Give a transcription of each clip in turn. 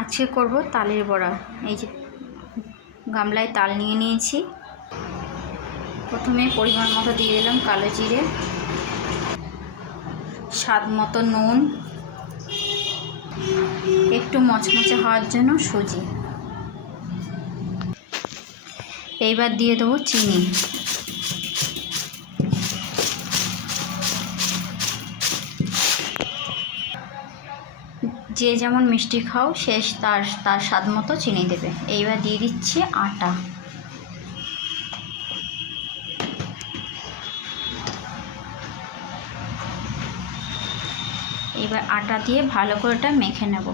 আজকে করব তালের বড়া। এই যে গামলায় তাল নিয়ে নিয়েছি। প্রথমে পরিমাণ মতো দিয়ে দিলাম কালো জিরে, স্বাদ মতো নুন, একটু মচমচে হওয়ার জন্য সুজি। এইবার দিয়ে দেবো চিনি। যে যেমন মিষ্টি খাও সে তার স্বাদ মতো চিনি দেবে। এইবার দিয়ে দিচ্ছি আটা। এবার আটা দিয়ে ভালো করে এটা মেখে নেব।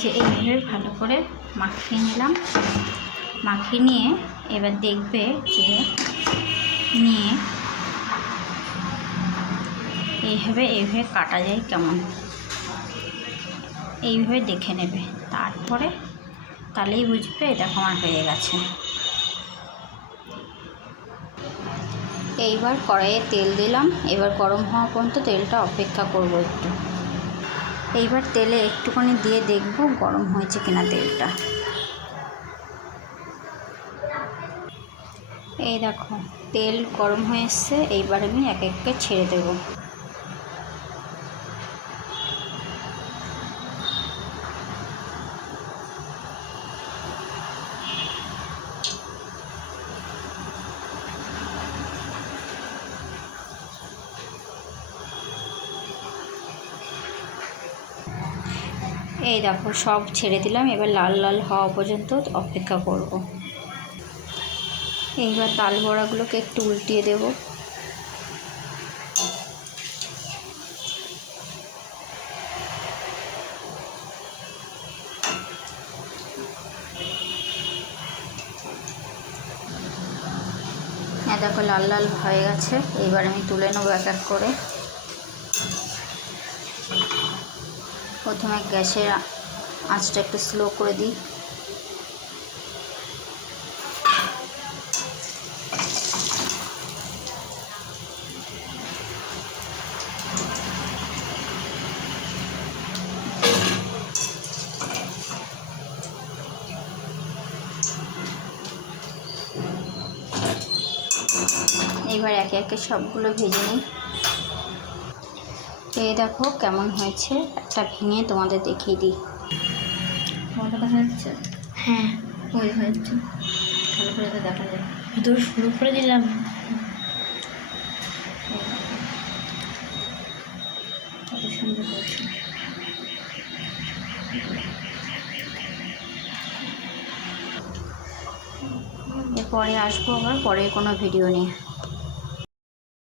যে এইভাবে ভালো করে মাখিয়ে নিলাম। মাখিয়ে নিয়ে এবার দেখবে যে নিয়ে এইভাবে কাটা যায় কেমন, এইভাবে দেখে নেবে। তারপরে তাহলেই বুঝবে এটা আমার হয়ে গেছে। এইবার কড়াইয়ে তেল দিলাম। এবার গরম হওয়া পর্যন্ত তেলটা অপেক্ষা করব একটু। এইবার তেলে একটুখানি দিয়ে দেখব গরম হয়েছে কিনা তেলটা। এই দেখো তেল গরম হয়ে এসছে। এইবার আমি এক একে ছেড়ে দেব। এই দেখো সব ছেড়ে দিলাম। এবার লাল লাল হওয়া পর্যন্ত অপেক্ষা করব। এইবার তাল বড়াগুলোকে একটু উল্টিয়ে দেব। দেখো লাল লাল হয়ে গেছে। এইবার আমি তুলে নেবো এক এক করে। প্রথমে গ্যাসের আঁচটা একটু স্লো করে দিই। এবার একে একে সবগুলো ভেজে নিই। এই দেখো কেমন হয়েছে। একটা ভেঙে তোমাদের দেখিয়ে দিই। দেখা যাচ্ছে? হ্যাঁ ওই হয়েছে, ভালো করে তো দেখা যায়। ভিতরে শুরু করে দিলাম। কত সুন্দর হয়েছে। এরপরে আসবো আবার পরে কোনো ভিডিও নিয়ে।